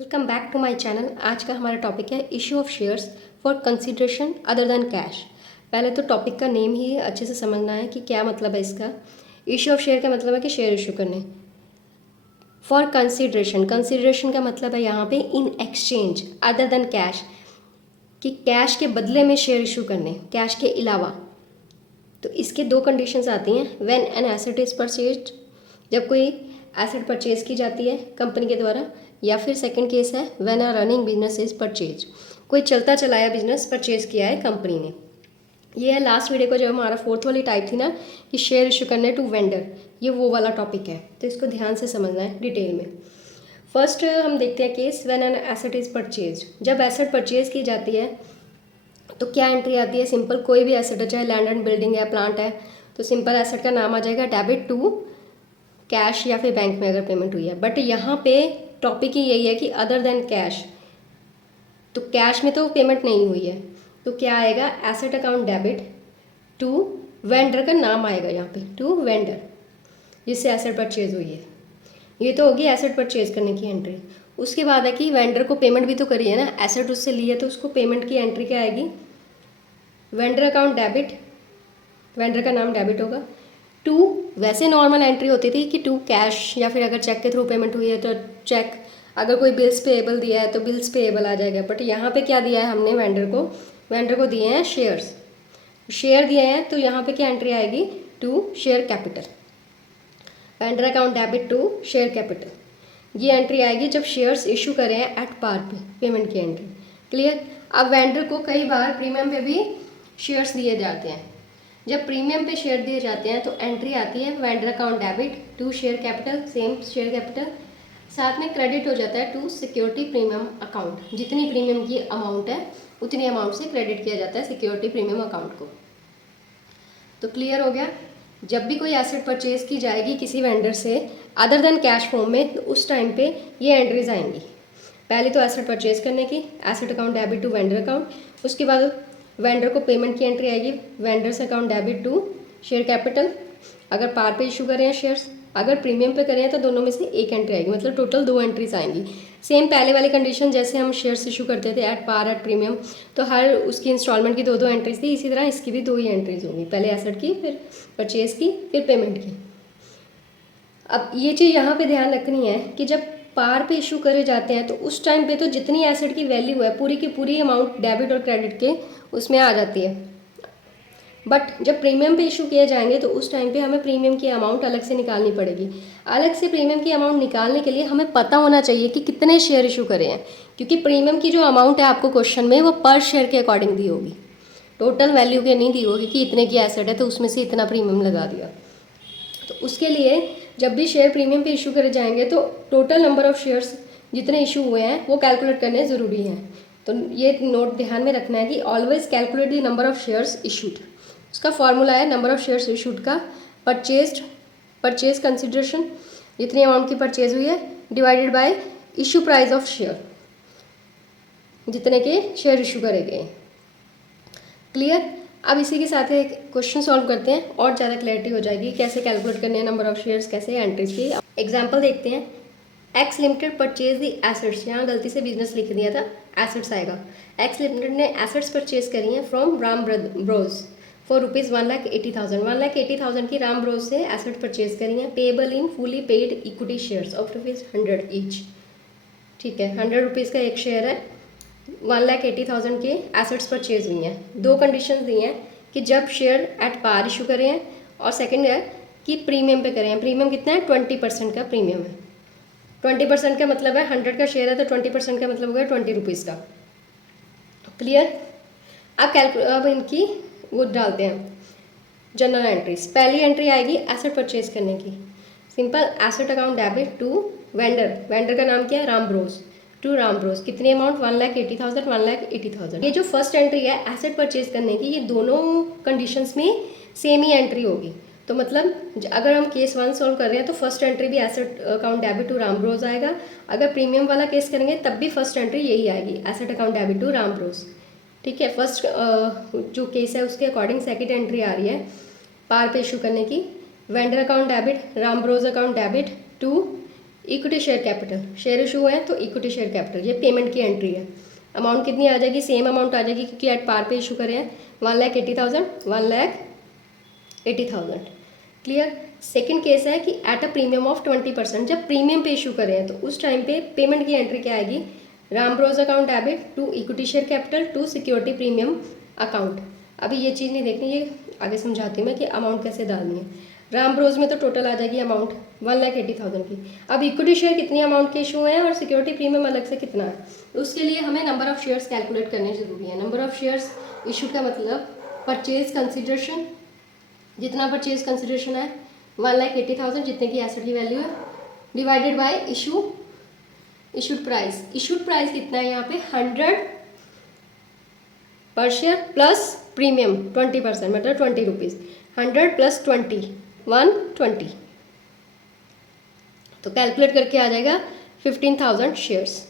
Welcome back to my channel. आज का हमारा टॉपिक है issue of shares for consideration other than cash. पहले तो टॉपिक का नेम ही अच्छे से समझना है कि क्या मतलब है इसका। इशू ऑफ शेयर का मतलब है कि शेयर इशू करने। फॉर कंसिडरेशन, कंसिडरेशन का मतलब है यहाँ पे in exchange other than cash, कि कैश के बदले में शेयर इशू करने, कैश के अलावा। तो इसके दो कंडीशंस आती हैं। When an asset is purchased, जब कोई एसेट परचेज की जाती है कंपनी के द्वारा, या फिर सेकंड केस है when a running business is purchase, कोई चलता चलाया बिजनेस परचेज किया है कंपनी ने। ये है लास्ट वीडियो को जब हमारा फोर्थ वाली टाइप थी ना कि शेयर इशू करने टू वेंडर, ये वो वाला टॉपिक है, तो इसको ध्यान से समझना है डिटेल में। फर्स्ट हम देखते हैं case when an asset is purchase. जब एसेट परचेज की जाती है तो क्या एंट्री आती है? सिंपल, कोई भी एसेट है, चाहे लैंड एंड बिल्डिंग है, प्लांट है, तो सिंपल एसेट का नाम आ जाएगा डेबिट टू कैश, या फिर बैंक में अगर पेमेंट हुई है। बट यहाँ पे टॉपिक ही यही है कि अदर देन कैश, तो कैश में तो पेमेंट नहीं हुई है, तो क्या आएगा? Asset account debit to vendor का नाम आएगा यहाँ पे, टू वेंडर जिससे एसेट परचेज हुई है। ये तो होगी एसेट परचेज करने की एंट्री। उसके बाद है कि वेंडर को पेमेंट भी तो करी है ना, एसेट उससे ली है, तो उसको पेमेंट की एंट्री क्या आएगी? वेंडर अकाउंट डेबिट, वेंडर का नाम डेबिट होगा, टू, वैसे नॉर्मल एंट्री होती थी कि टू कैश, या फिर अगर चेक के थ्रू पेमेंट हुई है तो चेक, अगर कोई बिल्स पेएबल दिया है तो बिल्स पेएबल आ जाएगा। बट यहाँ पे क्या दिया है हमने वेंडर को दिए हैं शेयर्स, शेयर दिए हैं, तो यहाँ पे क्या एंट्री आएगी? To share capital, vendor account debit to share capital. ये एंट्री आएगी जब शेयर्स इशू करें हैं एट पार पे, पेमेंट की एंट्री। क्लियर? अब वेंडर को कई बार प्रीमियम पे भी शेयर्स दिए जाते हैं। जब प्रीमियम पे शेयर दिए जाते हैं तो एंट्री आती है vendor account debit to share capital, same share capital, साथ में क्रेडिट हो जाता है टू सिक्योरिटी प्रीमियम अकाउंट। जितनी प्रीमियम की अमाउंट है उतनी अमाउंट से क्रेडिट किया जाता है सिक्योरिटी प्रीमियम अकाउंट को। तो क्लियर हो गया? जब भी कोई एसेट परचेज की जाएगी किसी वेंडर से अदर देन कैश फॉर्म में, तो उस टाइम पे ये एंट्रीज आएंगी। पहले तो एसेट परचेज करने की, asset account debit to vendor account. उसके बाद वेंडर को पेमेंट की एंट्री आएगी, vendors account debit to share capital, अगर पार पे इशू करें हैं शेयर्स। अगर प्रीमियम पे करें हैं तो दोनों में से एक एंट्री आएगी, मतलब टोटल दो एंट्रीज आएंगी। सेम पहले वाली कंडीशन, जैसे हम शेयर्स इशू करते थे एट पार एट प्रीमियम, तो हर उसकी इंस्टॉलमेंट की दो दो एंट्रीज थी, इसी तरह इसकी भी दो ही एंट्रीज होंगी, पहले एसेट की, फिर परचेज की, फिर पेमेंट की। अब ये चीज़ यहाँ पे ध्यान रखनी है कि जब पार पे इशू करे जाते हैं तो उस टाइम पे तो जितनी एसेट की वैल्यू है पूरी की पूरी अमाउंट डेबिट और क्रेडिट के उसमें आ जाती है। बट जब प्रीमियम पे इशू किए जाएंगे तो उस टाइम पे हमें प्रीमियम की अमाउंट अलग से निकालनी पड़ेगी। अलग से प्रीमियम की अमाउंट निकालने के लिए हमें पता होना चाहिए कि कितने शेयर इशू करे हैं, क्योंकि प्रीमियम की जो अमाउंट है आपको क्वेश्चन में वो पर शेयर के अकॉर्डिंग दी होगी, टोटल वैल्यू के नहीं दी होगी कि इतने की एसेट है तो उसमें से इतना प्रीमियम लगा दिया। तो उसके लिए जब भी शेयर प्रीमियम पे इशू करे जाएंगे तो टोटल नंबर ऑफ शेयर्स जितने इशू हुए हैं वो कैलकुलेट करने ज़रूरी हैं। तो ये नोट ध्यान में रखना है कि always calculate the number of shares issued. उसका फॉर्मूला है नंबर ऑफ शेयर्स इशूड का परचेज कंसिडरेशन, जितनी अमाउंट की परचेज हुई है, divided by issue price of share, जितने के शेयर इशू करे गए। क्लियर? अब इसी के साथ एक क्वेश्चन सॉल्व करते हैं और ज़्यादा क्लैरिटी हो जाएगी कैसे कैलकुलेट करने हैं नंबर ऑफ शेयर्स, कैसे एंट्रीज की। एग्जांपल देखते हैं। X limited purchase the assets, यहाँ गलती से बिजनेस लिख दिया था, एसेट्स आएगा। एक्स लिमिटेड ने एसेट्स परचेज करी हैं from Ram bros for rupees 1,80,000। 1,80,000 की राम ब्रोज से एसेट परचेज करी हैं, payable in fully paid equity shares of rupees 100 each. ठीक है, 100 रुपीज़ का एक शेयर है, 1,80,000 के एसेट्स परचेज हुई हैं। दो कंडीशन दी हैं कि जब शेयर एट पार इशू करें हैं, और सेकंड है कि प्रीमियम पे करें हैं। प्रीमियम कितना है? 20% का प्रीमियम है। 20% का मतलब है 100 का शेयर है तो 20% का मतलब हो गया 20 रुपीज़ का। क्लियर? अब इनकी वो डालते हैं जनरल एंट्रीज। पहली एंट्री आएगी एसेट परचेज करने की, simple asset account debit to vendor, vendor का नाम क्या है? Ram bros, to Ram bros. कितनी अमाउंट? 1,80,000, 1,80,000। ये जो फर्स्ट एंट्री है एसेट परचेज करने की, ये दोनों कंडीशंस में सेम ही एंट्री होगी। तो मतलब अगर हम केस 1 सॉल्व कर रहे हैं तो फर्स्ट एंट्री भी asset account debit to Ram bros आएगा। अगर प्रीमियम वाला केस करेंगे तब भी फर्स्ट एंट्री यही आएगी, asset account debit to Ram bros. ठीक है, फर्स्ट जो केस है उसके अकॉर्डिंग सेकंड एंट्री आ रही है पार पे इशू करने की, vendor account debit, Ram bros account debit to equity share capital, share issue है तो इक्विटी शेयर कैपिटल, ये पेमेंट की एंट्री है। अमाउंट कितनी आ जाएगी, सेम अमाउंट आ जाएगी क्योंकि एट पार पे इशू करे हैं, 1,80,000, 1,80,000। क्लियर। सेकंड केस है कि एट अ प्रीमियम ऑफ 20%, जब प्रीमियम पे इशू करें तो उस टाइम पे पेमेंट की एंट्री क्या आएगी, Ram bros account debit to equity share capital to security premium account. अभी ये चीज़ नहीं देखनी, ये आगे समझाती हूँ मैं कि अमाउंट कैसे डालनी है। राम ब्रोज में तो टोटल आ जाएगी अमाउंट 1,80,000 की। अब इक्विटी शेयर कितनी अमाउंट के इशू हैं और सिक्योरिटी प्रीमियम अलग से कितना है, उसके लिए हमें नंबर ऑफ शेयर्स कैलकुलेट करने जरूरी है। नंबर ऑफ शेयर्स इशू का मतलब परचेज कंसिडरेशन, जितना परचेज कंसिडरेशन है 1,80,000 जितने की एसेट की वैल्यू है, divided by issued price. Issued price कितना है यहाँ पे 100 पर शेयर प्लस प्रीमियम 20%, मतलब 20 रुपीज़। 100 प्लस 20, 120। तो कैलकुलेट करके आ जाएगा 15,000 शेयर्स।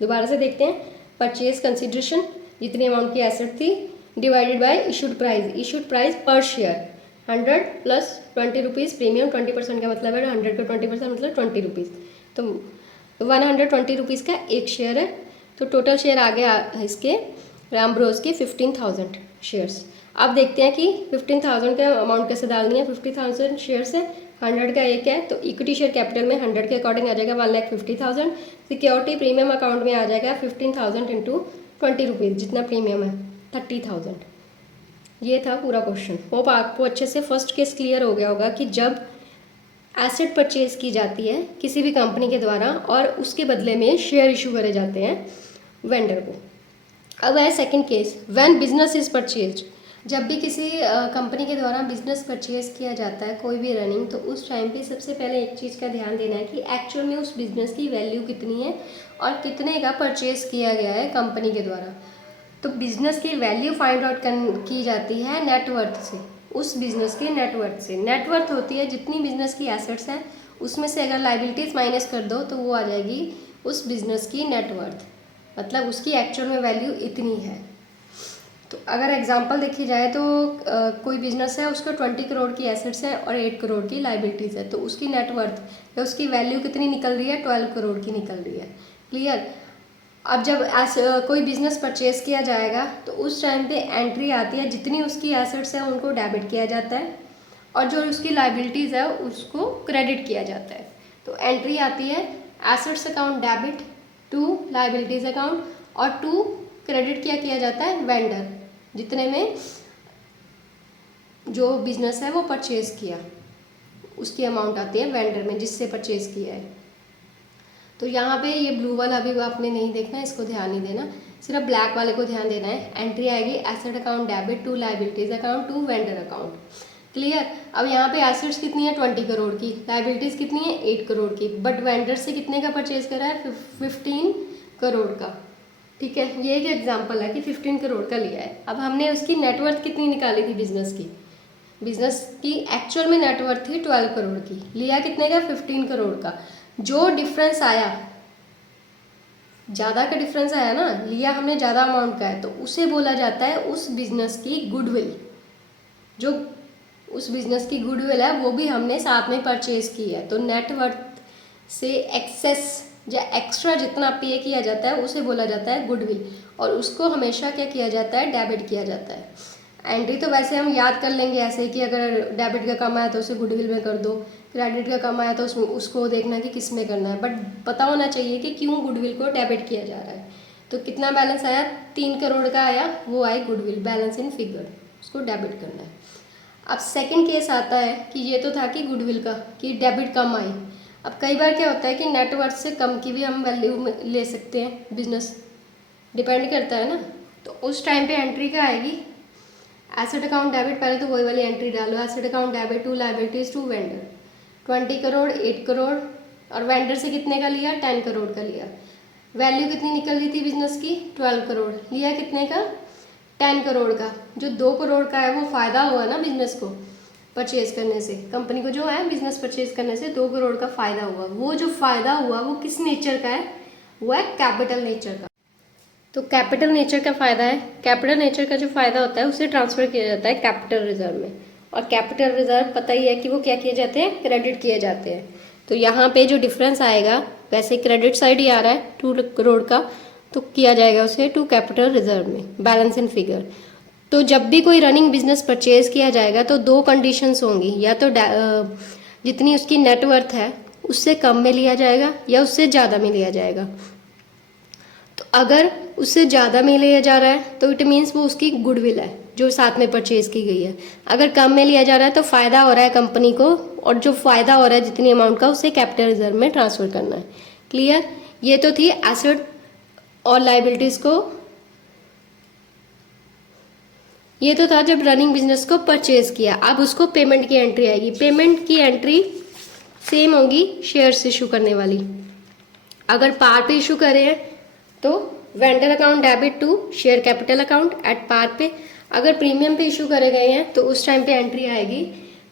दोबारा से देखते हैं, परचेज कंसिडरेशन जितनी अमाउंट की एसेट थी divided by issued price. Issued price पर शेयर 100 प्लस 20 रुपीज़, प्रीमियम 20% का मतलब है 100 का 20% मतलब 20 रुपीज़। तो 120 रुपीज़ का एक शेयर है। तो टोटल शेयर आ गया इसके राम ब्रोज के 15,000 शेयर्स। अब देखते हैं कि 15,000 का अमाउंट कैसे डालनी है। 50,000 शेयर्स है, 100 का एक है, तो इक्विटी शेयर कैपिटल में 100 के अकॉर्डिंग आ जाएगा 1,50,000। सिक्योरिटी प्रीमियम अकाउंट में आ जाएगा 15,000 इंटू 20 रुपीज़, जितना प्रीमियम है 30,000। ये था पूरा क्वेश्चन। होप आपको अच्छे से फर्स्ट केस क्लियर हो गया होगा कि जब एसेट परचेज की जाती है किसी भी कंपनी के द्वारा और उसके बदले में शेयर इशू करे जाते हैं वेंडर को। अब है second case, when business is purchase. जब भी किसी कंपनी के द्वारा बिजनेस परचेज किया जाता है, कोई भी रनिंग, तो उस टाइम पे सबसे पहले एक चीज़ का ध्यान देना है कि एक्चुअल में उस बिजनेस की वैल्यू कितनी है और कितने का परचेज किया गया है कंपनी के द्वारा। तो बिजनेस की वैल्यू फाइंड आउट की जाती है नेटवर्थ से, उस बिजनेस के नेटवर्थ से। नेटवर्थ होती है जितनी बिजनेस की एसेट्स हैं उसमें से अगर लाइबिलिटीज़ माइनस कर दो तो वो आ जाएगी उस बिजनेस की नेटवर्थ, मतलब उसकी एक्चुअल में वैल्यू इतनी है। तो अगर एग्जांपल देखी जाए तो कोई बिजनेस है, उसका 20 करोड़ की एसेट्स है और 8 करोड़ की लाइबिलिटीज़ है, तो उसकी नेटवर्थ या उसकी वैल्यू कितनी निकल रही है, 12 करोड़ की निकल रही है। क्लियर। अब जब कोई बिजनेस परचेज किया जाएगा तो उस टाइम पे एंट्री आती है, जितनी उसकी एसेट्स है उनको डेबिट किया जाता है और जो उसकी लाइबिलिटीज़ है उसको क्रेडिट किया जाता है। तो एंट्री आती है assets account debit to liabilities account और टू क्रेडिट किया जाता है वेंडर, जितने में जो बिजनेस है वो परचेज किया उसकी अमाउंट आती है वेंडर में जिससे परचेज किया है। तो यहाँ पे ये ब्लू वाला अभी आपने नहीं देखना है, इसको ध्यान नहीं देना, सिर्फ ब्लैक वाले को ध्यान देना है। एंट्री आएगी asset account debit to liabilities account to vendor account. Clear. अब यहाँ पे एसेट्स कितनी है 20 करोड़ की, लाइबिलिटीज़ कितनी है 8 करोड़ की, बट वेंडर से कितने का परचेज करा है 15 करोड़ का। ठीक है, ये एक एग्जाम्पल है कि 15 करोड़ का लिया है। अब हमने उसकी नेटवर्थ कितनी निकाली थी बिजनेस की, बिजनेस की एक्चुअल में नेटवर्थ थी 12 करोड़ की, लिया कितने का 15 करोड़ का। जो डिफरेंस आया, ज़्यादा का डिफरेंस आया ना, लिया हमने ज़्यादा अमाउंट का है, तो उसे बोला जाता है उस बिजनेस की गुडविल। जो उस बिजनेस की गुडविल है वो भी हमने साथ में परचेज की है। तो नेटवर्थ से एक्सेस या एक्स्ट्रा जितना पे किया जाता है उसे बोला जाता है गुडविल, और उसको हमेशा क्या किया जाता है, डेबिट किया जाता है। एंट्री तो वैसे हम याद कर लेंगे ऐसे कि अगर डेबिट का कम आया तो उसे गुडविल में कर दो, क्रेडिट का कम आया तो उसको देखना कि किस में करना है, बट पता होना चाहिए कि क्यों गुडविल को डेबिट किया जा रहा है। तो कितना बैलेंस आया 3 करोड़ का आया, वो आई गुडविल, बैलेंस इन फिगर, उसको डेबिट करना है। अब सेकंड केस आता है कि ये तो था कि गुडविल का कि डेबिट कम आई। अब कई बार क्या होता है कि नेटवर्थ से कम की भी हम वैल्यू ले सकते हैं, बिजनेस डिपेंड करता है ना। तो उस टाइम पे एंट्री क्या आएगी, एसेट अकाउंट डेबिट, पहले तो वही वाली एंट्री डालो, asset account debit to liabilities to vendor, 20 crore 8 crore, और वेंडर से कितने का लिया 10 करोड़ का लिया। वैल्यू कितनी निकल रही थी बिजनेस की 12 करोड़, लिया कितने का 10 करोड़ का। जो 2 करोड़ का है वो फ़ायदा हुआ ना बिजनेस को परचेज करने से, कंपनी को जो है बिजनेस परचेज करने से 2 करोड़ का फ़ायदा हुआ। वो जो फ़ायदा हुआ वो किस नेचर का है, वो है कैपिटल नेचर का। तो कैपिटल नेचर का फ़ायदा है, कैपिटल नेचर का जो फ़ायदा होता है उसे ट्रांसफ़र किया जाता है कैपिटल रिजर्व में, और कैपिटल रिजर्व पता ही है कि वो क्या किए जाते हैं, क्रेडिट किए जाते हैं। तो यहाँ पे जो डिफरेंस आएगा, वैसे क्रेडिट साइड ही आ रहा है 2 करोड़ का, तो किया जाएगा उसे टू कैपिटल रिजर्व में, बैलेंस इन फिगर। तो जब भी कोई रनिंग बिजनेस परचेज किया जाएगा तो 2 कंडीशंस होंगी, या तो जितनी उसकी नेटवर्थ है उससे कम में लिया जाएगा या उससे ज़्यादा में लिया जाएगा। तो अगर उससे ज़्यादा में लिया जा रहा है तो इट मीन्स वो उसकी गुडविल है जो साथ में परचेज की गई है। अगर कम में लिया जा रहा है तो फ़ायदा हो रहा है कंपनी को, और जो फ़ायदा हो रहा है जितनी अमाउंट का उसे कैपिटल रिजर्व में ट्रांसफ़र करना है। क्लियर? ये तो थी एसेट और लाइबिलिटीज़ को, ये तो था जब रनिंग बिजनेस को परचेज किया। अब उसको पेमेंट की एंट्री आएगी। पेमेंट की एंट्री सेम होगी शेयर्स इशू करने वाली। अगर पार पे इशू करे हैं तो vendor account debit to share capital account at par पे। अगर प्रीमियम पे इशू करे गए हैं तो उस टाइम पे एंट्री आएगी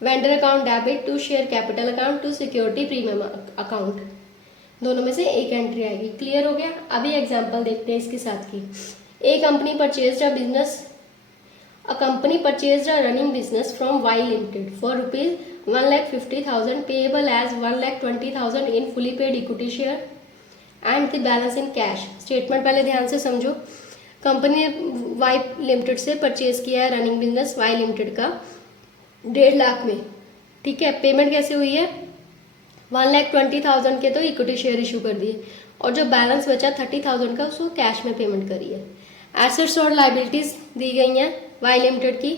vendor account debit to share capital account to security premium account. दोनों में से एक एंट्री आएगी। क्लियर हो गया? अभी एग्जांपल देखते हैं इसके साथ की। A company purchased a business, a company purchased a running business from Y Limited for rupees 1,50,000 payable as 1,20,000 in fully paid equity share and the balance in cash। Statement पहले ध्यान से समझो। कंपनी ने वाई लिमिटेड से purchase किया है running business Y limited का 1.5 लाख में। ठीक है, पेमेंट कैसे हुई है? 1,20,000 के तो इक्विटी शेयर इशू कर दिए, और जो बैलेंस बचा 30,000 का उसको कैश में पेमेंट करी है। एसेट्स और लाइबिलिटीज दी गई हैं वाई लिमिटेड की,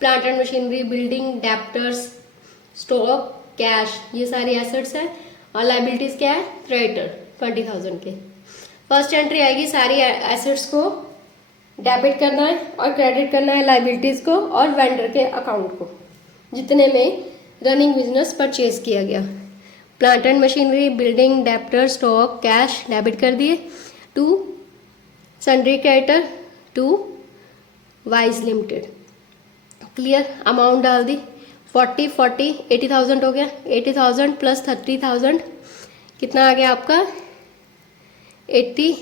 plant and machinery, building, debtors, stock, cash, ये सारी एसेट्स हैं। और लाइबिलिटीज क्या है? क्रेडिटर 20,000 के। फर्स्ट एंट्री आएगी, सारी एसेट्स को डेबिट करना है और क्रेडिट करना है लाइबिलिटीज को और वेंडर के अकाउंट को, जितने में रनिंग बिजनेस परचेज किया गया। Plant and machinery, building, debtor, stock, cash debit कर दिए टू सन्ड्री क्रेडिटर टू वाइज लिमिटेड। क्लियर? अमाउंट डाल दी 40 80,000 हो गया। 80,000 प्लस 30,000 कितना आ गया आपका? 80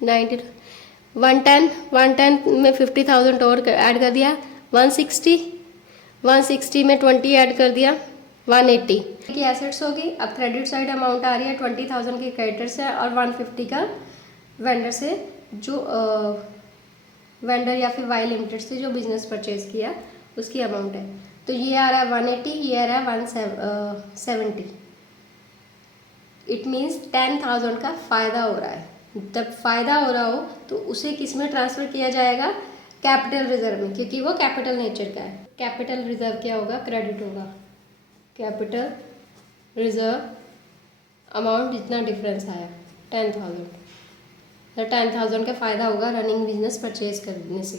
90 110 में 50,000 और ऐड कर दिया 160 में 20 ऐड कर दिया 180 की एसेट्स होगी। अब क्रेडिट साइड अमाउंट आ रही है 20,000 की क्रेडिटर से और 150 का वेंडर से, जो वेंडर या फिर वाई लिमिटेड से जो बिजनेस परचेज किया उसकी अमाउंट है। तो ये आ रहा है 180, ये आ रहा है 170। इट मीन्स 10,000 का फ़ायदा हो रहा है। जब फ़ायदा हो रहा हो तो उसे किस में ट्रांसफ़र किया जाएगा? कैपिटल रिजर्व में, क्योंकि वो कैपिटल नेचर का है। कैपिटल रिजर्व क्या होगा? क्रेडिट होगा। कैपिटल रिजर्व अमाउंट जितना डिफरेंस आया 10,000, तो 10,000 का फ़ायदा होगा रनिंग बिजनेस परचेज करने से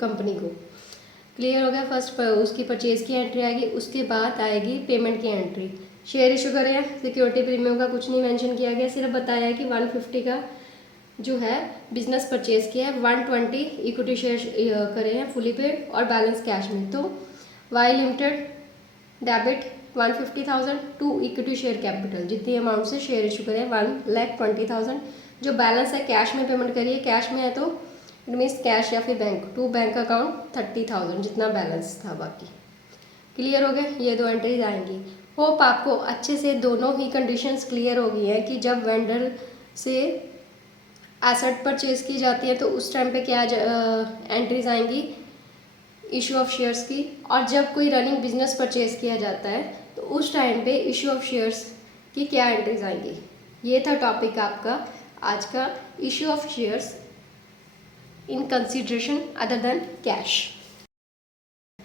कंपनी को। क्लियर हो गया? फर्स्ट उसकी परचेज की एंट्री आएगी, उसके बाद आएगी पेमेंट की एंट्री। शेयर इशू करें, सिक्योरिटी प्रीमियम का कुछ नहीं मेंशन किया गया, सिर्फ बताया है कि 150 का जो है बिजनेस परचेज किया है, 120 इक्विटी शेयर करे हैं फुली पेड और बैलेंस कैश में। तो Y limited debit 150,000 to equity share capital, जितनी अमाउंट से शेयर इशू करें 1,20,000, जो बैलेंस है कैश में पेमेंट करिए। कैश में है तो इट मीन्स कैश या फिर बैंक टू बैंक अकाउंट 30,000 जितना बैलेंस था बाकी। क्लियर हो गए? ये 2 एंट्रीज आएंगी। होप आपको अच्छे से दोनों ही कंडीशंस क्लियर हो गई हैं कि जब वेंडर से एसेट परचेज की जाती है तो उस टाइम पे क्या एंट्रीज आएंगी इशू ऑफ शेयर्स की, और जब कोई रनिंग बिजनेस परचेज किया जाता है तो उस टाइम पे इशू ऑफ शेयर्स की क्या एंट्रीज आएंगी। ये था टॉपिक आपका आज का, issue of shares in consideration other than cash.